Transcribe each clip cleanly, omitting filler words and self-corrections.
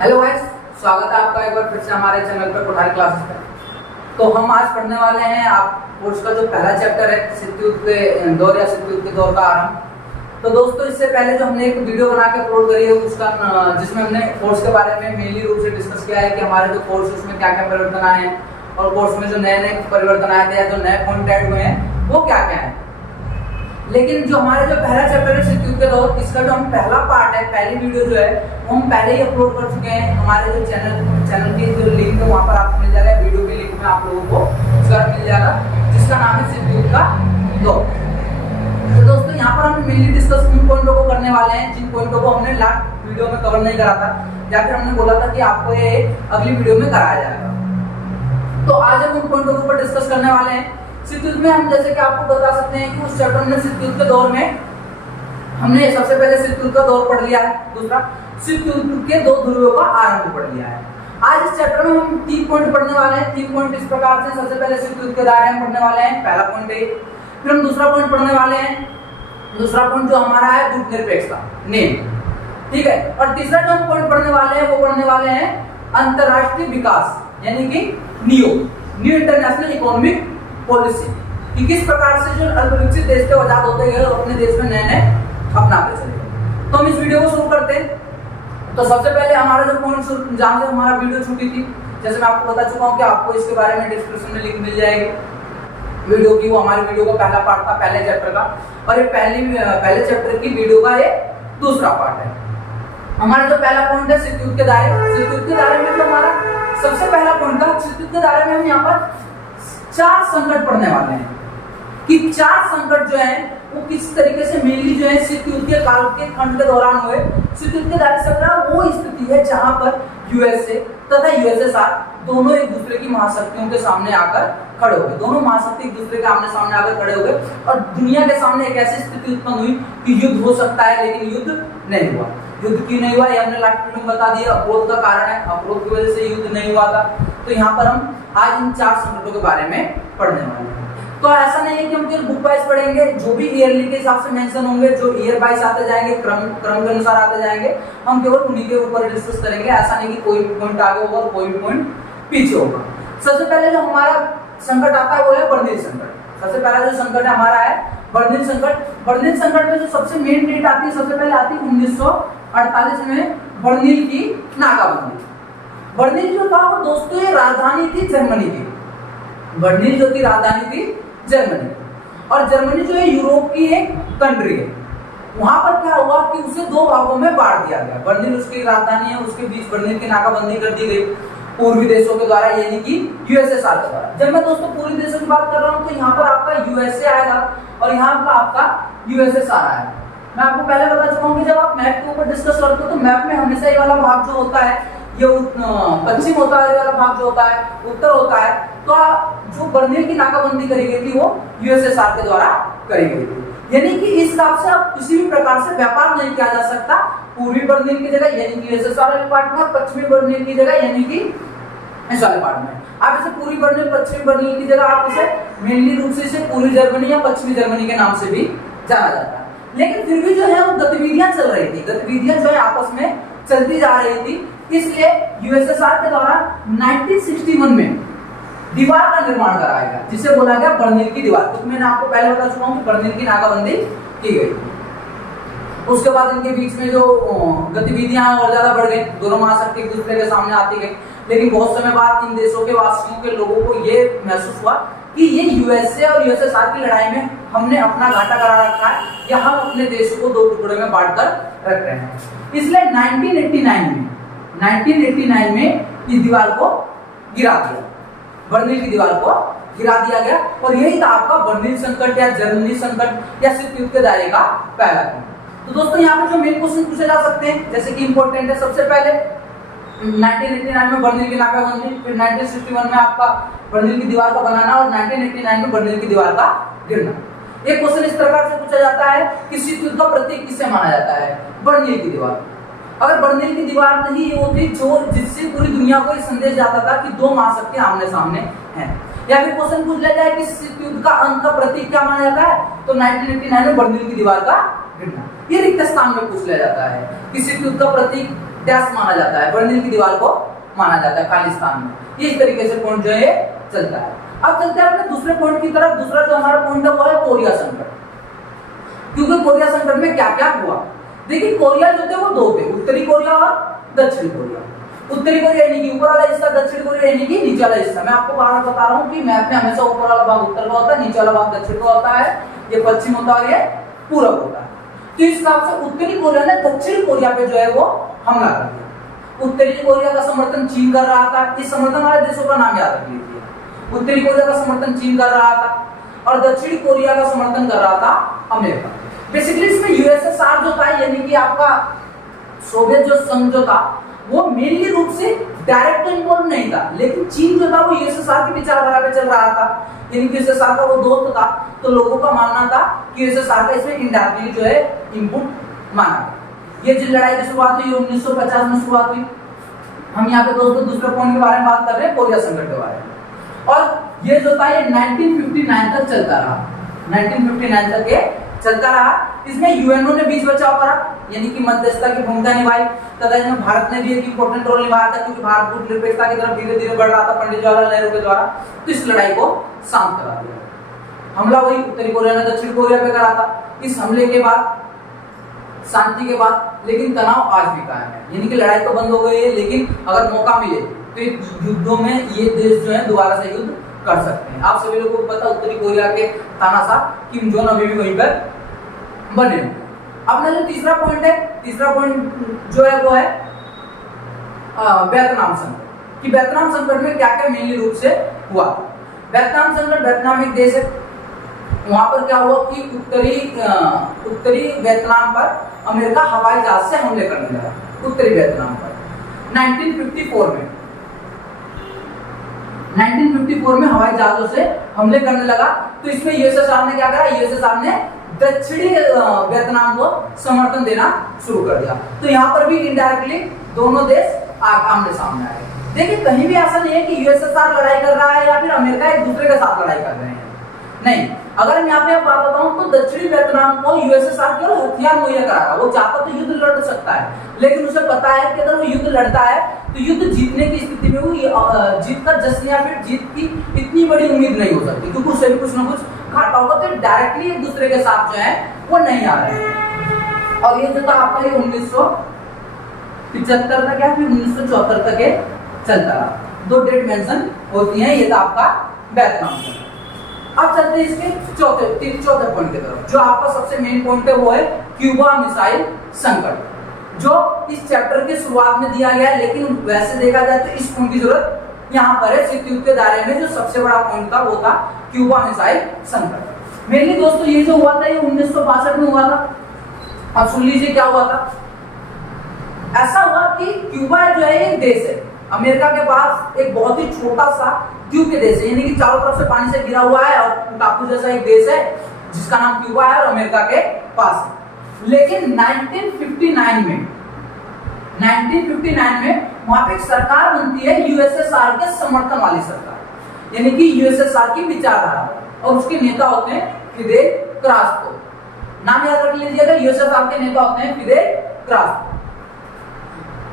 Hello guys, स्वागत है आपका एक बार फिर से हमारे चैनल पर कोठारी क्लासेस पर। तो हम आज पढ़ने वाले हैं आप कोर्स का जो पहला चैप्टर है सतयुग के दौर या सतयुग के दौर का आरंभ। तो दोस्तों, इससे पहले जो हमने एक वीडियो बना के अपलोड करी है उसका जिसमें हमने कोर्स के बारे में मेनली रूप से डिस्कस किया है कि हमारे जो कोर्स उसमें क्या क्या परिवर्तन आए हैं और कोर्स में जो नए नए परिवर्तन आए थे या जो नए पॉइंट ऐड हुए हैं वो क्या क्या है। लेकिन जो हमारा जो पहला चैप्टर है सतयुग के दौर, इसका जो हम पहला पार्ट है, पहली वीडियो जो है वो हम पहले ही अपलोड कर चुके हैं। हमारे जो चैनल की जो लिंक है वहाँ पर आपको मिल जाएगा, वीडियो के लिंक में आप लोगों को उसका मिल जाएगा जिसका नाम है सतयुग का दौर। तो दोस्तों, यहाँ पर हम मेनली डिस्कस उन पॉइंटों को करने वाले हैं जिन पॉइंटों को हमने लास्ट वीडियो में कवर नहीं करा था या फिर हमने बोला था कि आपको ये अगली वीडियो में कराया जाएगा। तो आज हम उन पॉइंटों के ऊपर डिस्कस करने वाले हैं। सतयुग में हम जैसे कि आपको बता सकते हैं कि उस चैप्टर में सतयुग के दौर में हमने सबसे पहले सतयुग का दौर पढ़ लिया है, दूसरा सतयुग के दो ध्रुवों का आरंभ पढ़ लिया है। आज इस चैप्टर में हम 3 पॉइंट पढ़ने वाले हैं। 3 पॉइंट इस प्रकार से, सबसे पहले सतयुग के दायरे में पढ़ने वाले हैं, पहला पॉइंट है। फिर हम दूसरा पॉइंट पढ़ने वाले हैं, दूसरा पॉइंट जो हमारा है गुटनिरपेक्षता, नेम, ठीक है। और तीसरा जो हम पॉइंट पढ़ने वाले हैं वो पढ़ने वाले हैं अंतरराष्ट्रीय विकास यानी कि न्यू इंटरनेशनल इकोनॉमिक पॉलिसी, कि किस प्रकार से जो अल्पविकसित देश थे आजाद होते गए और अपने देश में नए नए अपनाते चले। तो हम इस वीडियो को शुरू करते हैं। तो सबसे पहले हमारा जो पॉइंट जहां से हमारा वीडियो छूटी थी, जैसे मैं आपको बता चुका हूं कि आपको इसके बारे में डिस्क्रिप्शन में लिंक मिल जाएगी वीडियो की। वो हमारी वीडियो का पहला पार्ट था पहले चैप्टर का, और ये पहले चैप्टर की वीडियो का ये दूसरा पार्ट है। हमारा जो पहला पॉइंट है सतयुग के दायरे। सतयुग के दायरे में तो हमारा सबसे पहला पॉइंट था, सतयुग के दायरे में हम यहाँ पर 4 संकट पढ़ने वाले हैं कि 4 संकट जो है वो किस तरीके से मेनली जो है सतयुग के काल के खंड के दौरान हुए। सतयुग के दायरे से वो स्थिति है जहां पर यूएसए तथा यूएसएसआर दोनों एक दूसरे की महाशक्तियों के सामने आकर खड़े हो गए। दोनों महाशक्ति एक दूसरे के आमने सामने आकर खड़े हो गए और दुनिया के सामने एक ऐसी स्थिति उत्पन्न हुई कि युद्ध हो सकता है, लेकिन युद्ध नहीं हुआ। युद्ध क्यों नहीं हुआ ये हमने लास्ट वीडियो में बता दिया। अवरोध का कारण है, अवरोध की वजह से युद्ध नहीं हुआ था। तो यहाँ पर हम आज इन 4 संकटों के बारे में पढ़ने वाले हैं। तो ऐसा नहीं है कि हम केवल बुक वाइज पढ़ेंगे, जो भी ईयरली के हिसाब से मेंशन होंगे, जो ईयर वाइज आते जाएंगे, क्रम के अनुसार आते जाएंगे, हम केवल उन्हीं के ऊपर डिस्कस करेंगे। ऐसा नहीं कि कोई भी पॉइंट आगे होगा और कोई भी पॉइंट पीछे होगा। सबसे पहले जो हमारा संकट आता है वो है बर्निल संकट। सबसे पहला जो संकट हमारा है बर्निल संकट। बर्निल संकट में जो सबसे मेन डेट आती है, सबसे पहले आती है 1948 में बर्निल की नाकाबंदी। बर्निल जो था वो दोस्तों ये राजधानी थी जर्मनी की। बर्निल जो थी राजधानी थी जर्मनी, और जर्मनी जो है यूरोप की एक कंट्री है। वहां पर क्या हुआ कि उसे 2 भागों में बांट दिया गया। बर्निल उसकी राजधानी है, उसके बीच बर्निल की नाकाबंदी कर दी गई पूर्वी देशों के द्वारा यानी कि यूएसएसआर के द्वारा। जब मैं दोस्तों पूर्वी देशों की बात कर रहा हूं तो यहाँ पर आपका यूएसए आएगा और यहाँ पर आपका यूएसएसआर आएगा। मैं आपको पहले बता चुका हूँ कि जब आप मैप के ऊपर डिस्कस करते हो तो मैप में हमेशा ये वाला भाग जो होता है ये पश्चिम होता है, वाला भाग जो होता है उत्तर होता है। तो जो बर्निल की नाकाबंदी करी गई थी वो यूएसएसआर के द्वारा करी गई थी। यानी कि इस हिसाब से अब किसी भी प्रकार से व्यापार नहीं किया जा सकता पूर्वी बर्निल की जगह यानी कि यूएसएसआर वाले पार्ट में, और पश्चिमी बर्निल की जगह यानी कि इस वाले पार्ट में। आप इसे पूर्वी बर्निल पश्चिमी बर्निल की जगह आप इसे मेनली रूप से इसे पूर्वी जर्मनी या पश्चिमी जर्मनी के नाम से भी जाना जाता है। लेकिन फिर भी जो है वो गतिविधियां चल रही थी, गतिविधियां जो है आपस में चलती जा रही थी। इसलिए यूएसएसआर के द्वारा 1961 में दीवार का निर्माण कराया गया जिसे बोला गया बर्निल की दीवार। तो मैंने आपको पहले बता चुका हूं कि बर्निल की नाकाबंदी की गई। उसके बाद इनके बीच में जो गतिविधियां और ज्यादा बढ़ गई, दोनों महाशक्ति एक दूसरे के सामने आती गई। लेकिन बहुत समय बाद इन देशों के वासियों के लोगों को ये महसूस हुआ कि ये यूएसए और यूएसएसआर की लड़ाई में हमने अपना घाटा करा रखा है या हम अपने देश को 2 टुकड़े में बांटकर रख रहे हैं। इसलिए 1989 में इस दीवार को गिरा दिया, बर्निल की दीवार को गिरा दिया गया। और यही था आपका बर्निल संकट या जर्मनी संकट या सतयुग के दायरे का पहला पॉइंट। तो दोस्तों यहाँ पे जो मेन क्वेश्चन पूछे जा सकते हैं जैसे कि इंपॉर्टेंट है, सबसे पहले 1989 में बर्निल की नाकाबंदी, फिर 1961 में आपका बर्निल की दीवार का बनाना और 1989 में बर्निल की दीवार का गिरना। एक क्वेश्चन इस प्रकार से पूछा जाता है कि सतयुग का प्रतीक किसे माना जाता है? बर्निल की दीवार। अगर बर्निल की दीवार नहीं होती जो जिससे पूरी दुनिया को ये संदेश जाता था कि 2 महाशक्तियां आमने सामने हैं। या फिर क्वेश्चन पूछ लिया जाए कि सतयुग का अंत का प्रतीक क्या माना जाता है, तो 1989 में बर्निल की दीवार का गिरना। ये रिक्त स्थान में पूछ लिया जाता है कि सतयुग का प्रतीक डैश माना जाता है, बर्लिन की दीवार को माना जाता है खालिस्तान में। इस तरीके से पॉइंट जो है चलता है। अब चलते हैं अपने दूसरे पॉइंट की तरफ। दूसरा जो हमारा पॉइंट है वो है कोरिया संकट। क्योंकि कोरिया संकट में क्या क्या हुआ, देखिए कोरिया जो थे वो दो थे, उत्तरी कोरिया और दक्षिणी कोरिया। उत्तरी कोरिया यानी कि ऊपर वाला हिस्सा, दक्षिण कोरिया यानी कि नीचे वाला हिस्सा। मैं आपको बार बता रहा हूँ कि मैप में हमेशा ऊपर वाला भाग उत्तर का होता है, नीचे वाला भाग दक्षिण का होता है, ये पश्चिम होता है और ये पूरब होता है। तो इस हिसाब से उत्तरी कोरिया ने दक्षिण कोरिया पे जो है वो हमला कर दिया। उत्तरी कोरिया का समर्थन चीन कर रहा था। इस समर्थन वाले देशों का नाम याद रख लीजिए। उत्तरी कोरिया का समर्थन चीन कर रहा था और दक्षिणी कोरिया का समर्थन कर रहा था अमेरिका। बेसिकली इसमें यूएसएसआर जो था यानी कि आपका सोवियत जो संघ जो था वो मेनली रूप से डायरेक्ट तो इन्वॉल्व नहीं था, लेकिन चीन जो था वो यूएसएसआर की विचारधारा पे चल रहा था, यानी कि यूएसएसआर का वो दोस्त था। तो लोगों का मानना था कि यूएसएसआर का इसमें इनडायरेक्टली जो है इनपुट माना। ये जो लड़ाई की शुरुआत हुई 1950 में शुरुआत हुई। हम यहाँ पे दोस्तों दूसरे पॉइंट के बारे में बात कर रहे हैं, कोरिया संकट के बारे में। और ये जो था ये 1959 तक चलता रहा। 1959 तक ये चलता रहा। इसमें यूएनओ ने बीच बचाव करा, यानी कि मध्यस्थता की भूमिका निभाई तथा इसमें भारत ने भी एक इंपॉर्टेंट रोल निभाया था, क्योंकि भारत को निरपेक्षता की तरफ धीरे धीरे बढ़ रहा था पंडित जवाहरलाल नेहरू के द्वारा। तो इस लड़ाई को शांत करा दिया। हमला वही उत्तरी कोरिया ने दक्षिण कोरिया पे करा था। इस हमले के बाद, शांति के बाद, लेकिन तनाव आज भी कायम है, यानी कि लड़ाई तो बंद हो गई है, लेकिन अगर मौका मिले तो युद्धों में ये देश जो है दोबारा से युद्ध कर सकते हैं। आप सभी लोगों को पता उत्तरी कोरिया के तानाशाह किम जोंग अभी भी वहीं पर बने। अपना जो तीसरा पॉइंट है, तीसरा पॉइंट जो है वो है वियतनाम संकट। कि वियतनाम संकट में क्या क्या मेनली रूप से हुआ। वियतनाम संकट, वियतनाम एक देश है, वहां पर क्या हुआ कि उत्तरी वियतनाम पर अमेरिका हवाई जहाज से हमले करने लगा। उत्तरी वियतनाम पर 1954 में हवाई जहाजों से हमले करने लगा। तो इसमें यूएसएसआर ने क्या करा, यूएसएसआर ने दक्षिणी वियतनाम को समर्थन देना शुरू कर दिया। तो यहाँ पर भी इनडायरेक्टली दोनों देश आमने सामने आए। देखिए कहीं भी ऐसा नहीं है कि यूएसएसआर लड़ाई कर रहा है या फिर अमेरिका एक दूसरे के साथ लड़ाई कर रहे हैं, नहीं। अगर मैं यहाँ पे बात बताऊं तो दक्षिणी वियतनाम को यूएसएसआर केवल हथियार मुहैया करा रहा है। वो चाहता तो युद्ध लड़ सकता है, लेकिन उसे पता है कि अगर वो युद्ध लड़ता है तो युद्ध जीतने की स्थिति में वो जीत का जश्न या फिर जीत की इतनी बड़ी उम्मीद नहीं हो सकती, क्योंकि उसे भी कुछ ना कुछ घाटा होगा। तो डायरेक्टली एक दूसरे के साथ जो है वो नहीं आ रहे हैं। और ये जो था आपका ये 1975 तक या फिर 1974 तक ये चलता रहा। दो डेट मेंशन होती हैं। ये था आपका वियतनाम। अब चलते हैं इसके चौथे पॉइंट की तरफ। जो आपका सबसे मेन पॉइंट है वो है क्यूबा मिसाइल संकट, जो इस चैप्टर के शुरुआत में दिया गया है, लेकिन वैसे देखा जाए तो इस पॉइंट की जरूरत यहाँ पर है। शीत युद्ध के दायरे में जो सबसे बड़ा पॉइंट था वो था क्यूबा मिसाइल संकट। मेनली दोस्तों ये जो हुआ था ये 1962 में हुआ था। अब सुन लीजिए क्या हुआ था। ऐसा हुआ कि क्यूबा जो है एक देश है, अमेरिका के पास एक बहुत ही छोटा सा द्वीप देश है, यानी कि चारों तरफ से पानी से घिरा हुआ है और टापू जैसा एक देश है जिसका नाम क्यूबा है और अमेरिका के पास है। लेकिन 1959 में वहां पे एक सरकार बनती है यूएसएसआर के समर्थन वाली सरकार, यानी कि यूएसएसआर की विचारधारा, और उसके नेता होते हैं फिदेल कास्ट्रो। नाम याद रख लीजिएगा, यूएसएसआर के नेता होते हैं फिदेल कास्ट्रो।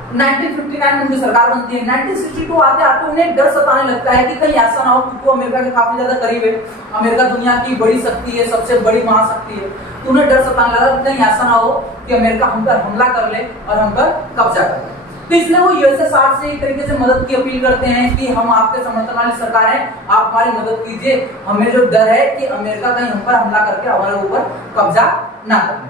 1959 में उनकी सरकार बनती है। 1962 आते आते उन्हें डर सताने लगता है कि कहीं ऐसा ना हो, क्योंकि अमेरिका के काफी ज्यादा करीब है, अमेरिका दुनिया की बड़ी शक्ति है, सबसे बड़ी महाशक्ति है। तो उन्हें डर सताने लगा कि कहीं ऐसा ना हो कि अमेरिका हम पर हमला कर ले और हम पर कब्जा कर ले। तो इसलिए वो यूएसएसआर से एक तरीके से मदद की अपील करते हैं कि हम आपके समर्थन वाली सरकार है, आप हमारी मदद कीजिए। हमें जो डर है कि अमेरिका कहीं हम पर हमला करके हमारे ऊपर कब्जा ना कर ले।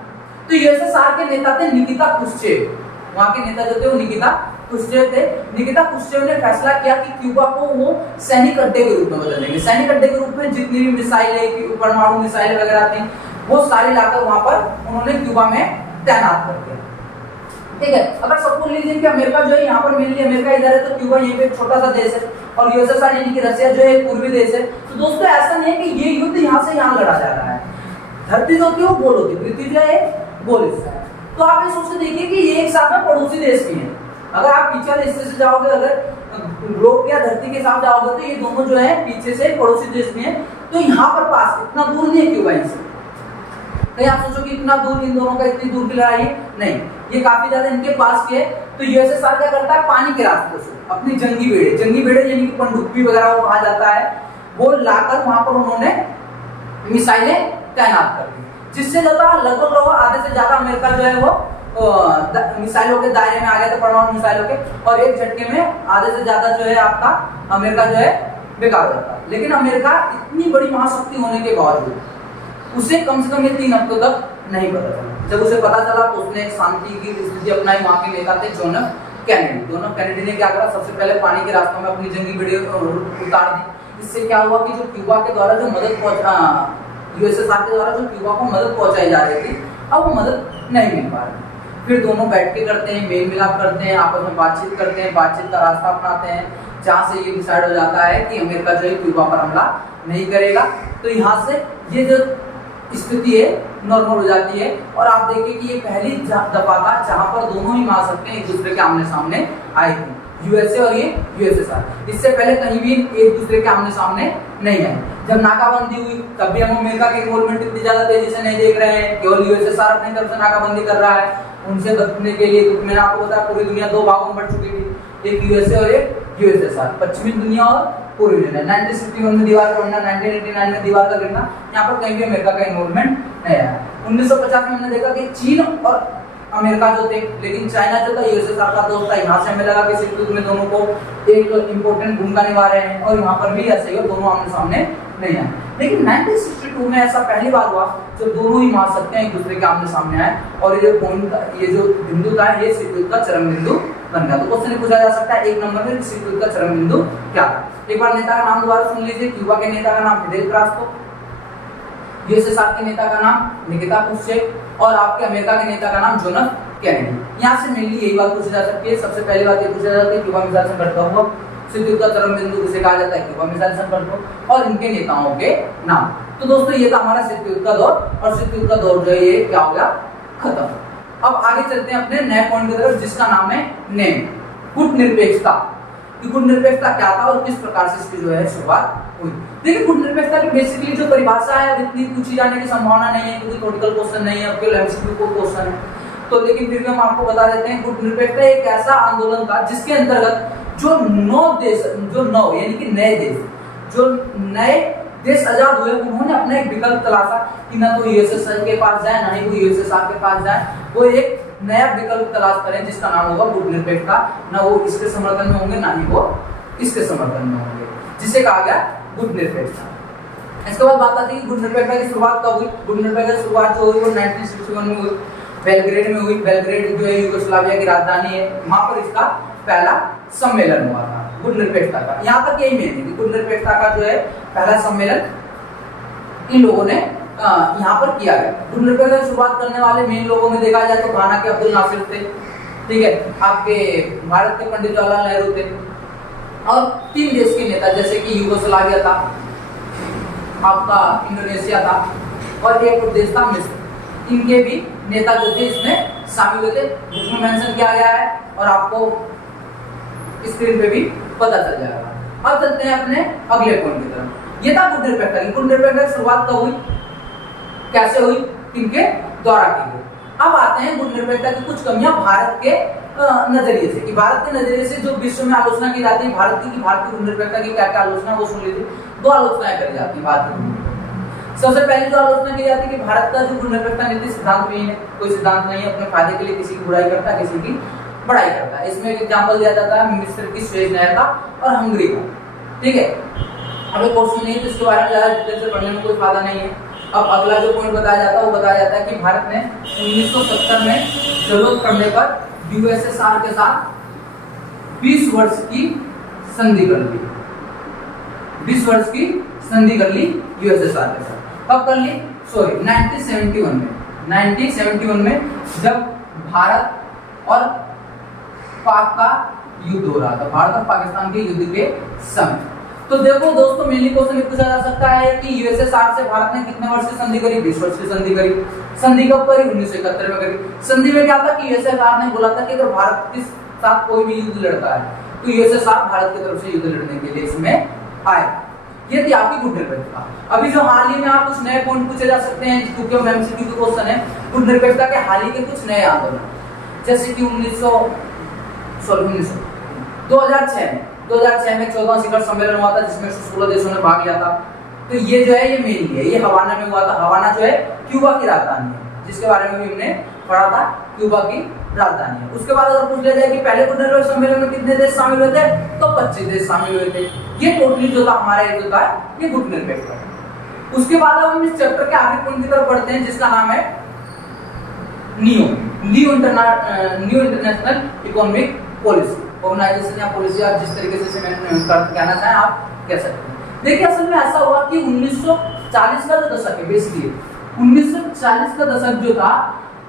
तो यूएसएसआर के नेता थे निकिता क्रुश्चेव। वहां के नेता जो थे वो निकिता क्रुश्चेव थे। निकिता क्रुश्चेव ने फैसला किया कि क्यूबा को वो सैनिक अड्डे के रूप में बदल देंगे। सैनिक अड्डे के रूप में जितनी भी मिसाइलें, परमाणु मिसाइलें वगैरह थी, वो सारी लाकर वहां पर उन्होंने क्यूबा में तैनात कर दिया। ठीक है। अगर सपोज लीजिए कि अमेरिका जो है यहाँ पर मेनली अमेरिका इधर है, तो क्यूबा यहीं पे एक छोटा सा देश है, और यूएसएसआर यानी कि रशिया जो है एक पूर्वी देश है। तो दोस्तों ऐसा नहीं है कि ये युद्ध यहाँ से यहाँ लड़ा जा रहा है। धरती जो होती है वो गोल होती है, पृथ्वी जो है गोल हिस्सा है। तो आप ये सोच के देखिए कि ये एक साथ में पड़ोसी देश भी हैं। अगर आप पीछे वाले हिस्से से जाओगे, अगर ग्लोब या धरती के साथ जाओगे, तो ये दोनों जो है पीछे से पड़ोसी देश भी हैं। तो यहाँ पर पास इतना दूर नहीं है क्यूबा से। कहीं आप सोचो कि इतना दूर इन दोनों का, इतनी दूर की लड़ाई है, नहीं, ये काफी ज्यादा इनके पास की है। तो यूएसएसआर क्या करता है, पानी के रास्ते से अपनी जंगी बेड़े यानी कि पनडुब्बी वगैरह वो कहा जाता है, वो लाकर वहां पर उन्होंने मिसाइलें तैनात कर दी, जिससे लगभग आधे से ज्यादा अमेरिका जो है वो मिसाइलों के दायरे में आ गया था, परमाणु मिसाइलों के, और एक झटके में आधे से ज्यादा जो है आपका अमेरिका जो है बेकार हो जाता है। लेकिन अमेरिका इतनी बड़ी महाशक्ति होने के बावजूद उसे कम से कम ये 3 हफ्तों तक नहीं पता चला। जब उसे पता चला तो उसने एक शांति की स्थिति अपनाई। वहां के नेता थे John F Kennedy. John F Kennedy ने क्या करा, सबसे पहले पानी के रास्तों में अपनी जंगी बेड़े उतार दी। इससे क्या हुआ कि जो क्यूबा के द्वारा जो मदद यूएसएसआर के द्वारा जो क्यूबा को मदद पहुंचाई जा रही थी, अब वो मदद नहीं मिल पा रही। फिर दोनों बैठ के करते हैं, मेल मिलाप करते हैं, आपस में बातचीत करते हैं, बातचीत का रास्ता अपनाते हैं, जहाँ से ये डिसाइड हो जाता है कि अमेरिका जो है क्यूबा पर हमला नहीं करेगा। तो यहाँ से ये जो स्थिति है नॉर्मल हो जाती है। और आप देखिए कि ये पहली दफा था जहाँ पर दोनों ही महाशक्तियां एक दूसरे के आमने सामने आई थी, यूएसए और ये यूएसएसआर। इससे पहले कहीं भी एक दूसरे के आमने सामने नहीं आए। जब नाकाबंदी हुई तब भी हम अमेरिका की इन्वॉल्वमेंट इतनी ज्यादा तेजी से नहीं देख रहे हैं, केवल यूएसएसआर अपनी तरफ से नाकाबंदी कर रहा है उनसे बचने के लिए। क्योंकि मैंने आपको बताया पूरी दुनिया 2 भागों में बढ़ चुकी थी, एक यूएसए और एक यूएसएसआर, पश्चिमी दुनिया और पूर्वी दुनिया। 1961 में दीवार का बनना, 1989 में दीवार का गिरना, यहाँ पर कहीं भी अमेरिका का इन्वॉल्वमेंट नहीं आया। 1950 में हमने देखा कि चीन और अमेरिका जो थे, लेकिन चाइना जो था यूएसएसआर का दोस्त था। यहाँ से हमें लगा कि शीत युद्ध में दोनों को एक इंपॉर्टेंट भूमिका निभा रहे हैं, और यहाँ पर भी ऐसे ही दोनों आमने सामने नहीं आए। लेकिन 1962 में ऐसा पहली बार हुआ जब दोनों ही महाशक्तियां एक दूसरे के आमने सामने आए, और ये जो पॉइंट था, ये जो बिंदु था, ये शीत युद्ध का चरम बिंदु बन गया। तो क्वेश्चन पूछा जा सकता है 1 नंबर में शीत युद्ध का चरम बिंदु क्या था। एक बार नेता का नाम दोबारा सुन लीजिए। क्यूबा के नेता का नाम फिडेल कास्ट्रो, यूएसएसआर के नेता का नाम निकिता क्रुश्चेव, और आपके अमेरिका के नेता का नाम जॉन एफ कैनेडी। यहाँ से मेनली यही बात पूछी जा सकती है। सबसे पहली बात ये पूछा जाता है क्यूबा मिसाइल संकट कब हुआ, शीत युद्ध का चरम बिंदु किसे कहा जाता है, क्यूबा मिसाइल संकट को, और इनके नेताओं के नाम। तो दोस्तों ये था हमारा शीत युद्ध का दौर, और शीत युद्ध का दौर जो है ये क्या हो गया, खत्म। अब आगे चलते हैं अपने नए पॉइंट की तरफ, जिसका नाम है नेम, कूटनिरपेक्षता। कि कूटनिरपेक्षता क्या था और किस प्रकार से इसकी जो है शुरुआत हुई। देखिए कूटनिरपेक्षता की बेसिकली जो परिभाषा है अब इतनी पूछी जाने की संभावना नहीं है, क्योंकि थ्योरेटिकल क्वेश्चन नहीं है, केवल एमसीक्यू को क्वेश्चन है। तो लेकिन फिर भी हम आपको बता देते हैं, कूटनिरपेक्षता एक ऐसा आंदोलन था जिसके अंतर्गत जो 9 देश, जो 9 यानी कि नए देश, जो नए देश आजाद हुए, उन्होंने अपना एक विकल्प तलाशा कि ना तो यूएसएसआर के पास जाए, ना ही वो यूएसएसआर के पास जाए, वो एक नया विकल्प तलाश करें जिसका नाम होगा कूटनिरपेक्षता। ना वो इसके समर्थन में होंगे, ना ही वो इसके समर्थन में होंगे, जिसे कहा गया कूटनिरपेक्षता। इसके बाद बात आती है कूटनिरपेक्षता की शुरुआत कब हुई। कूटनिरपेक्षता की शुरुआत जो हुई वो 1961 में हुई, बेलग्रेड में हुई। बेलग्रेड जो है यूगोस्लाविया की राजधानी है, वहां पर इसका पहला सम्मेलन हुआ था कूटनिरपेक्षता का। यहाँ तक यही मेन है कि कूटनिरपेक्षता का जो है पहला सम्मेलन इन लोगों ने यहाँ पर किया गया। कूटनिरपेक्षता की शुरुआत करने वाले मेन लोगों में देखा जाए तो घाना के अब्दुल नासिर थे, ठीक है, आपके भारत के पंडित जवाहरलाल नेहरू थे, और 3 देश के नेता जैसे कि यूगोस्लाविया था, आपका इंडोनेशिया था, और एक देश था मिस्र। इनके भी नेता जो थे इसमें शामिल हुए थे। बुक में मेंशन किया गया है और आपको स्क्रीन पे भी पता चल जाएगा। अब चलते हैं अपने अगले पॉइंट की तरफ। ये था कूटनिरपेक्षता की। कूटनिरपेक्षता की शुरुआत कब हुई, कैसे हुई, किनके द्वारा की गई। अब आते हैं कूटनिरपेक्षता की कुछ कमियां भारत के नजरिए से, कि भारत के नजरिए से जो विश्व में आलोचना की जाती है भारत की, भारतीय कूटनिरपेक्षता की क्या क्या आलोचना, वो सुन लीजिए। 2 आलोचनाएं करी जाती है भारत की। सबसे पहले जो आलोचना की जाती है कि भारत का जो कूटनिरपेक्षता नीति सिद्धांत में है, कोई सिद्धांत नहीं है, अपने फायदे के लिए किसी की बुराई करता है, किसी की बड़ाई करता है। इसमें एक एग्जाम्पल दिया जाता है मिस्र की स्वेज नहर का और हंगरी का, ठीक है। अभी क्वेश्चन नहीं है तो इसके बारे में ज्यादा डिटेल से पढ़ने में कोई फायदा नहीं है। अब अगला जो पॉइंट बताया जाता है वो बताया जाता है कि भारत ने 1970 में जरूरत पड़ने पर यूएसएसआर के साथ 20 वर्ष की संधि कर ली। 20 वर्ष की संधि कर ली यूएसएसआर के साथ। कब कर ली, सॉरी 1971 में। 1971 में जब भारत और पाक का युद्ध हो रहा था, भारत और पाकिस्तान के युद्ध के समय। तो देखो दोस्तों मेनली क्वेश्चन पूछा जा सकता है कि यूएसएसआर से भारत ने कितने वर्ष की संधि करी, 20 वर्ष की संधि करी। संधि कब करी, 1971 में करी। संधि में क्या था कि यूएसएसआर ने बोला था कि अगर भारत के साथ कोई भी युद्ध लड़ता है तो यूएसएसआर भारत की तरफ से युद्ध लड़ने के लिए इसमें आए। ये थी आपकी गुड निरपेक्षता। अभी जो हाल ही में आप कुछ नए पॉइंट पूछे जा सकते हैं क्योंकि एमसीक्यू के क्वेश्चन है गुड निरपेक्षता के हाल ही के कुछ नए आंदोलन, जैसे कि 2006 में 14वां शिखर सम्मेलन हुआ था जिसमें 16 देशों ने भाग लिया था। तो ये जो है ये मेनली है, ये हवाना में हुआ था। हवाना जो है क्यूबा की राजधानी है, जिसके बारे में भी हमने पढ़ा था, क्यूबा की राजधानी है। उसके बाद अगर पूछ लिया जाए कि पहले गुड निरपेक्ष सम्मेलन में कितने देश शामिल हुए थे, तो 25 देश शामिल हुए थे। ये टोटली जो था हमारा ये जो था ये गुड निरपेक्ष था। उसके बाद अब हम इस चैप्टर के आखिरी पॉइंट की तरफ बढ़ते हैं जिसका नाम है new international economic policy, organisation या पॉलिसी, आप जिस तरीके से मैंने कहना चाहें आप कह सकते हैं। देखिए असल में ऐसा हुआ कि 1940 का जो दशक है, बेसिकली 1940 का दशक जो था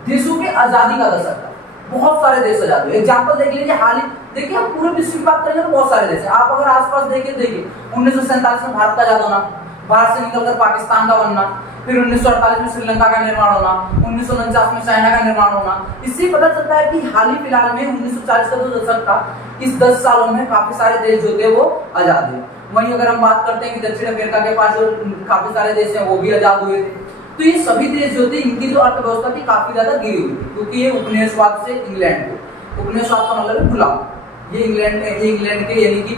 देशों के आजादी का दशक था। बहुत सारे देश आजाद हुए। एग्जांपल देख लीजिए, हाल ही देखिए आप पूरे विश्व की बात करेंगे तो बहुत सारे देश हैं। आप अगर आसपास देखिए 1947 में भारत का आजाद होना, भारत से निकलकर पाकिस्तान का बनना, फिर 1948 में श्रीलंका का निर्माण होना, 1949 में चाइना का निर्माण होना। इससे पता चलता है कि हाल ही फिलहाल में 1940 का जो दशक था, इस 10 सालों में काफी सारे देश जो थे वो आजाद हुए। वहीं अगर हम बात करते हैं कि दक्षिण अफ्रीका के पास जो काफी सारे देश हैं वो भी आजाद हुए थे। तो ये सभी देश जो थे इनकी जो अर्थव्यवस्था थी काफी ज्यादा गिरी हुई थी, क्योंकि ये उपनिवेशवाद से इंग्लैंड को, उपनिवेशवाद का मतलब है गुलाम, ये इंग्लैंड के यानी कि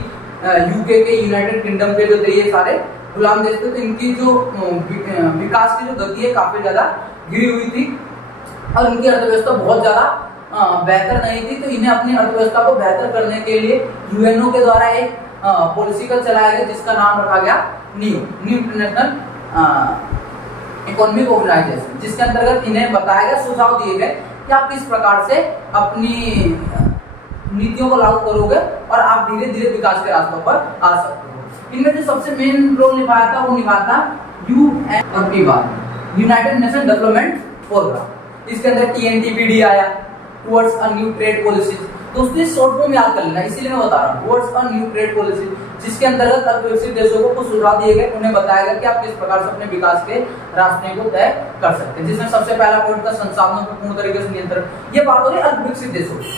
यूके के, यूनाइटेड किंगडम के जो थे ये सारे गुलाम देश थे। तो इनकी जो विकास की जो गति है काफी ज्यादा गिरी हुई थी और इनकी अर्थव्यवस्था बहुत ज्यादा बेहतर नहीं थी। तो इन्हें अपनी अर्थव्यवस्था को बेहतर करने के लिए यूएनओ के द्वारा एक पॉलिसी का चलाया गया जिसका नाम रखा गया न्यू इंटरनेशनल इकोनॉमिक ऑर्गेनाइजेशन, जिसके अंतर्गत इन्हें बताया गया, सुझाव दिए गए कि आप किस प्रकार से अपनी नीतियों को लागू करोगे और आप धीरे धीरे विकास के रास्तों पर आ सकते हो। इनमें जो सबसे मेन रोल निभाया था वो निभाया था यूनाइटेड नेशन डेवलपमेंट प्रोग्राम। इसके अंदर TNTPD आया, towards a new trade policy. दोस्तों शॉर्ट फॉर्म याद कर लेना, इसीलिए मैं बता रहा हूँ, towards a new trade policy, जिसके अंतर्गत अर्थव्यवस्थित देशों को कुछ सुझाव दिए गए, उन्हें बताया गया कि आप किस प्रकार से अपने विकास के रास्ते को तय कर सकते हैं। जिसमें सबसे पहला पॉइंट था संसाधनों को पूर्ण तरीके से नियंत्रण। ये बात हो रही है अल्पविकसित देशों की,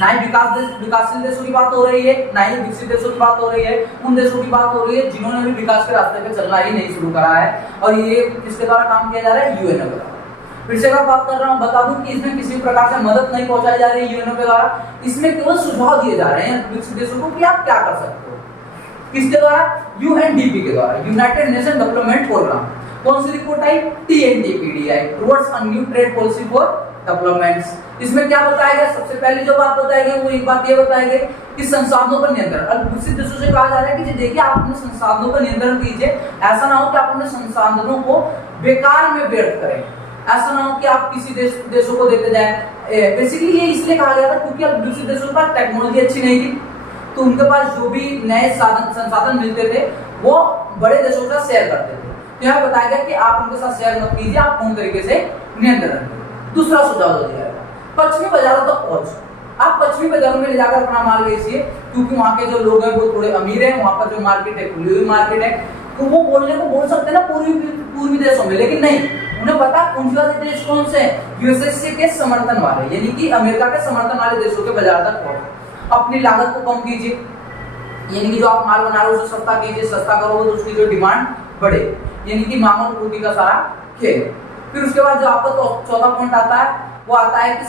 ना ही विकासशील देशों की बात हो रही है, ना ही विकसित देशों की बात हो रही है। उन देशों की बात हो रही है जिन्होंने भी विकास के रास्ते पे चलना ही नहीं शुरू करा है, और ये किसके द्वारा काम किया जा रहा है, यूएनओ के द्वारा। फिर से मैं बात कर रहा हूँ, बता दूं कि इसमें किसी प्रकार से मदद नहीं पहुंचाई जा रही है यूएनओ के द्वारा, इसमें केवल सुझाव दिए जा रहे हैं विकसित देशों को कि आप क्या कर सकते हो। किसके द्वारा, यूएनडीपी के द्वारा, यूनाइटेड नेशन डेवलपमेंट प्रोग्राम। कौन सी रिपोर्ट आई, TNTPD आई, towards a new trade policy for developments. इसमें क्या बताया गया, सबसे पहले जो बात बताई गई वो एक बात ये बताई गई कि संसाधनों पर नियंत्रण। विकसित देशों से कहा जा रहा है कि देखिए आप अपने संसाधनों पर नियंत्रण कीजिए, ऐसा ना हो कि आप अपने संसाधनों को बेकार में व्यर्थ करें, ऐसा ना हो कि आप किसी देशों को देते जाएं। बेसिकली ये इसलिए कहा गया था क्योंकि विकसित देशों के पास टेक्नोलॉजी अच्छी नहीं थी, तो उनके पास जो भी नए संसाधन मिलते थे वो बड़े देशों के साथ शेयर करते थे। तो यहाँ बताया गया कि आप उनके साथ शेयर मत कीजिए, आप पूर्ण तरीके से नियंत्रण रखिए। दूसरा सुझाव दिया गया, पश्चिमी बाजारों तक पहुंच। आप पश्चिमी बाजारों में ले जाकर अपना माल बेचिए, क्योंकि वहाँ के जो लोग हैं वो थोड़े अमीर हैं, वहाँ पर जो मार्केट है खुली हुई मार्केट है, तो वो बोलने को बोल सकते हैं ना पूर्वी देशों में, लेकिन नहीं, उन्हें पता पूंजीवादी देश कौन से हैं, यूएसए के समर्थन वाले, यानी कि अमेरिका के समर्थन वाले देशों के बाजार तक पहुंचे। अपनी लागत को कम कीजिए, यानी कि जो आप माल बना रहे हो उसे सस्ता कीजिए, सस्ता करोगे तो उसकी जो डिमांड बढ़े, यानी कि मांग और पूर्ति का सारा खेल। फिर उसके बाद जो आपका चौथा पॉइंट आता है वो आता है कि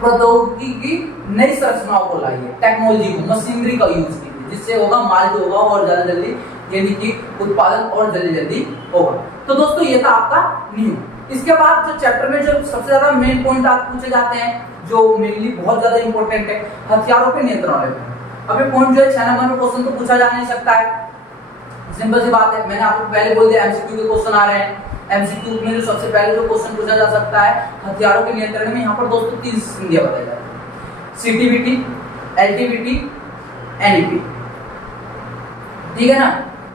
प्रौद्योगिकी की नई संरचनाओं को लाइए, टेक्नोलॉजी को, मशीनरी का यूज कीजिए, जिससे होगा माल जो होगा और ज्यादा जल्दी, यानी कि उत्पादन और जल्दी होगा। तो दोस्तों ये था आपका न्यू। इसके बाद जो चैप्टर में जो सबसे ज्यादा मेन पॉइंट आप पूछे जाते हैं, जो मेनली बहुत ज्यादा इंपॉर्टेंट है, हथियारों पे नियंत्रण वाले पॉइंट। अब ये पॉइंट जो है 6 नंबर में क्वेश्चन तो पूछा जा नहीं सकता है, सिंपल सी बात है, मैंने आपको पहले बोल दिया एमसीक्यू के क्वेश्चन आ रहे हैं। एमसीक्यू में जो सबसे पहले जो क्वेश्चन पूछा जा सकता है हथियारों के नियंत्रण में, यहाँ पर दोस्तों 3 संधियां बताई जाती है, CTBT, LTBT, NEP, ठीक है ना।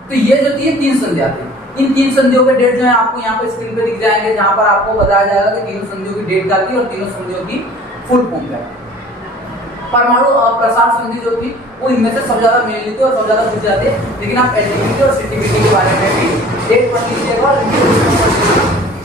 तो ये जो 3 संधियां थी, इन 3 संधियों के डेट जो है आपको यहाँ पर स्क्रीन पे दिख जाएंगे, जहां पर आपको बताया जाएगा कि तीनों संधियों की डेट क्या थी और तीनों संधियों की फुल फॉर्म क्या है। परमाणु प्रसार संधि जो थी वो इनमें से सबसे ज्यादा मेनली थी और सबसे ज्यादा पूछी जाती है, लेकिन आप LTBT और CTBT के बारे में भी डेट पढ़ लीजिएगा और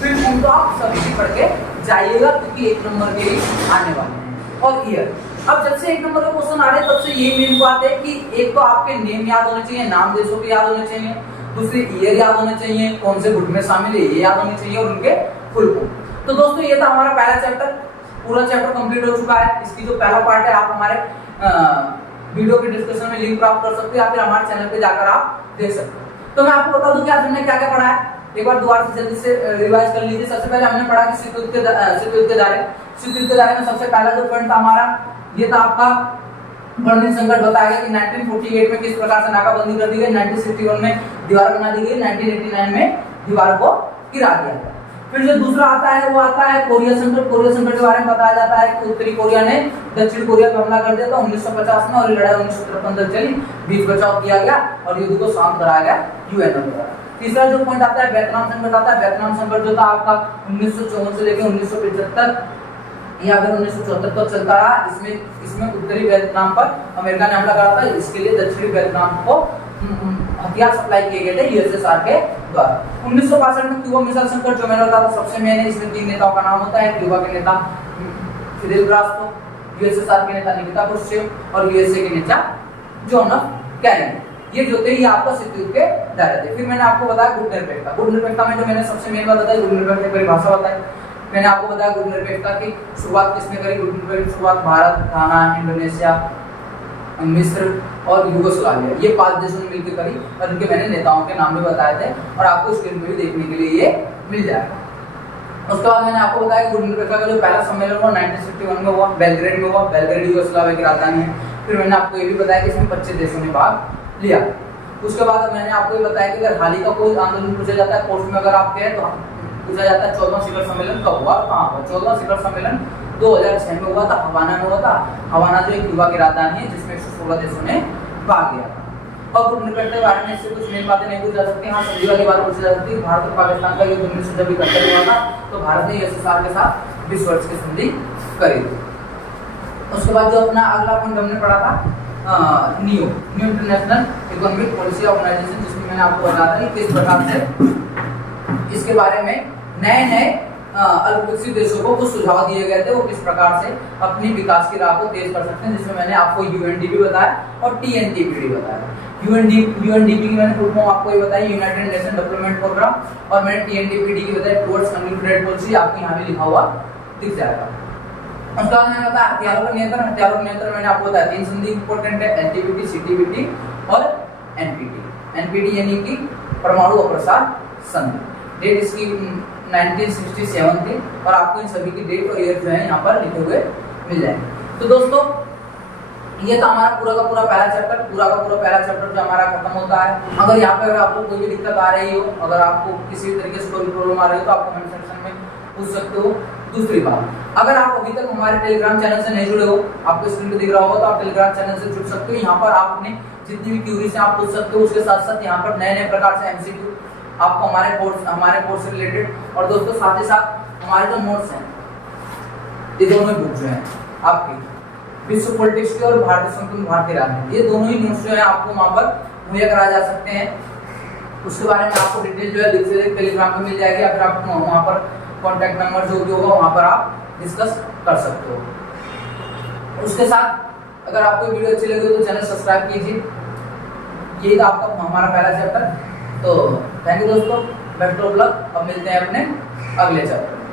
फिर फॉर्म तो आप सभी की पढ़ के जाइएगा, क्योंकि 1 नंबर के ही आने वाले हैं। और ईयर अब जब से 1 नंबर का क्वेश्चन आ रहे हैं तब से ये मेन बात है कि एक तो आपके नेम याद होने चाहिए, नाम देशों के याद होने चाहिए, दूसरी ईयर याद होने चाहिए, कौन से गुट में शामिल है ये याद होने चाहिए, और उनके फुल फॉर्म। तो दोस्तों ये था हमारा पहला चैप्टर, पूरा चैप्टर कंप्लीट हो चुका है। इसकी जो पहला पार्ट है आप हमारे वीडियो के डिस्क्रिप्शन में लिंक प्राप्त कर सकते हो या फिर हमारे चैनल पे जाकर आप देख सकते हो। तो मैं आपको बता दूं कि आज हमने क्या क्या पढ़ा है, एक बार दोबारा से जल्दी से रिवाइज कर लीजिए। सबसे पहले हमने पढ़ा कि शीत युद्ध के दायरे में सबसे पहला जो पॉइंट था हमारा ये था आपका बर्लिन संकट। बताया गया कि 1948 में किस प्रकार से नाकाबंदी कर दी गई, 1961 में दीवार बना दी गई, 1989 में दीवार को गिरा दिया गया। फिर जो दूसरा आता है वो आता है कोरिया संकट। कोरिया संकट के बारे में बताया जाता है कि उत्तरी कोरिया ने दक्षिण कोरिया पर हमला कर दिया था 1950 में, और ये लड़ाई 1953 तक चली, बीच बचाव किया गया और युद्ध को शांत कराया गया यूएन द्वारा। तीसरा जो पॉइंट आता है वियतनाम संकट आता है। वियतनाम संकट जो था आपका 1954 से लेकर 1975 या फिर 1974 तक चलता रहा। इसमें उत्तरी वियतनाम पर अमेरिका ने हमला करा था, इसके लिए दक्षिणी वियतनाम को हथियार सप्लाई किए गए थे यूएसएसआर के द्वारा। 1962 में क्यूबा मिसाइल संकट जो मैंने बताया सबसे मेन है, इसमें 3 नेताओं का नाम होता है, क्यूबा के नेता फिडेल कास्ट्रो, यूएसएसआर के नेता निकिता क्रुश्चेव और यूएसए के नेता जॉन एफ कैनेडी। ये जो थे ये आपका शीत युद्ध के दायरे थे। फिर मैंने आपको बताया गुट निरपेक्षता। गुट निरपेक्षता में जो मैंने सबसे मेन बात बताई, गुट निरपेक्षता की परिभाषा बताई। मैंने आपको बताया गुट निरपेक्षता की शुरुआत किसने करी। गुट निरपेक्षता की शुरुआत भारत, घाना, इंडोनेशिया, मिस्र और यूगोस्लाविया, ये 5 देशों ने मिलकर करी, और इनके मैंने नेताओं के नाम भी बताए थे और आपको स्क्रीन पे भी देखने के लिए ये मिल जाएगा। उसके बाद मैंने आपको बताया गुट निरपेक्षता का जो पहला सम्मेलन हुआ 1961 में हुआ, बेलग्रेड में हुआ। बेलग्रेड यूगोस्लाविया की राजधानी है। फिर मैंने आपको ये भी बताया कि इसमें 25 देशों ने भाग लिया। उसके बाद मैंने आपको ये बताया कि अगर हाल ही का कोई आंदोलन पूछा जाता है कोर्स में, अगर आप कहें तो पूछा जाता है 14वां शिखर सम्मेलन कब हुआ और कहाँ हुआ। 14वां शिखर सम्मेलन 2006 में हुआ था, हवाना में हुआ था। हवाना जो एक क्यूबा की राजधानी है जिसमें 116 देशों ने भाग लिया था। और गुट निरपेक्षता के बारे में इससे कुछ मेन बातें नहीं पूछी जा सकती। हाँ, संधि वाली बात पूछी जा सकती है। भारत और पाकिस्तान का युद्ध 1971 में हुआ था, तो भारत ने यूएसएसआर के साथ 20 वर्ष की संधि करी थी। उसके बाद जो अपना अगला पॉइंट हमने पढ़ा था new international economic policy organisation, जिसमें मैंने आपको बताया था कि किस प्रकार से इसके बारे में नए अल्पविकसित देशों को कुछ सुझाव दिए गए थे, वो किस प्रकार से अपनी विकास की राह को तेज कर सकते हैं, जिसमें मैंने आपको यूएनडीपी बताया और टीएनटीपीडी बताया। यूएनडीपी की मैंने फुल फॉर्म आपको ये बताई, यूनाइटेड नेशन डेवलपमेंट प्रोग्राम, और मैंने टीएनटीपीडी की बताई टुवर्ड्स अनलिमिटेड पॉलिसी, आपको यहाँ भी लिखा हुआ दिख जाएगा। उसके बाद मैंने बताया हथियारों का नियंत्रण। हथियारों का नियंत्रण मैंने आपको बताया 3 संधि इंपॉर्टेंट है, एनटीपीटी, सीटीबीटी और एनपीटी। एनपीटी यानी कि परमाणु अप्रसार संधि। डेट इसकी 1967 थी, और आपको इन सभी की डेट और ईयर जो है यहाँ पर लिखे हुए मिल जाएंगे। तो दोस्तों ये था हमारा पूरा का पूरा पहला चैप्टर जो हमारा खत्म होता है। अगर यहाँ पे आपको कोई भी दिक्कत आ रही हो, अगर आपको किसी भी तरीके से कोई प्रॉब्लम आ रही हो तो आप कमेंट सेक्शन में पूछ सकते हो। दूसरी बात, अगर आप अभी तक हमारे टेलीग्राम चैनल से नहीं जुड़े हो, आपको स्क्रीन पे दिख रहा होगा, तो आप टेलीग्राम चैनल से जुड़ सकते हो। यहाँ पर आप अपने जितनी भी क्यूरीज आप पूछ सकते हो। उसके साथ साथ यहाँ पर नए प्रकार से एमसीक्यू आपको हमारे कोर्स से रिलेटेड, और दोस्तों साथ ही साथ हमारे जो नोट्स हैं, ये दोनों बुक जो हैं आपकी विश्व पॉलिटिक्स के और भारतीय संपूर्ण भारतीय राजनीति, ये दोनों ही नोट्स जो है आपको वहाँ पर मुहैया कराए जा सकते हैं। उसके बारे में आपको डिटेल जो है टेलीग्राम पे मिल जाएगी, या फिर आप वहाँ पर कॉन्टैक्ट नंबर जो भी होगा वहाँ पर आप डिस्कस कर सकते हो। उसके साथ अगर आपको वीडियो अच्छी लगी तो चैनल सब्सक्राइब कीजिए। ये था आपका हमारा पहला चैप्टर। तो थैंक यू दोस्तों, बेस्ट ऑफ लक। अब मिलते हैं अपने अगले चैप्टर।